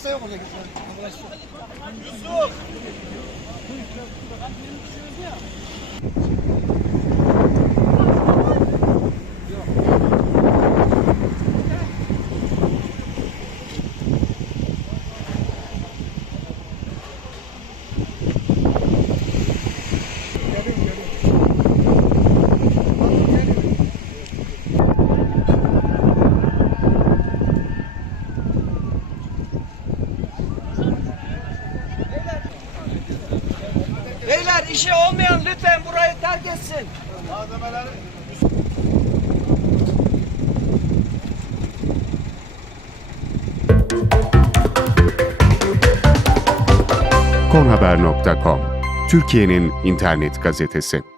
kimse yok orada kimse. Yusuf! Beyler işi olmayan lütfen burayı terk etsin. Malzemeleri konhaber.com Türkiye'nin internet gazetesi.